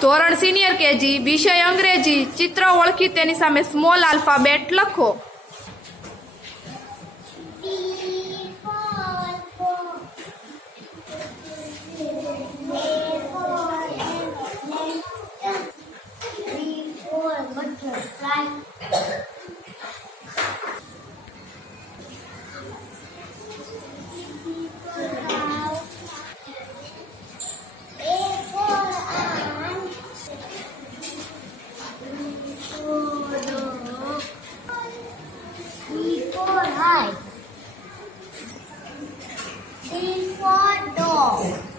ધોરણ senior KG વિષય અંગ્રેજી ચિત્ર ઓળખી તેની સામે સ્મોલ આલ્ફાબેટ લખો Butterfly. D for dog.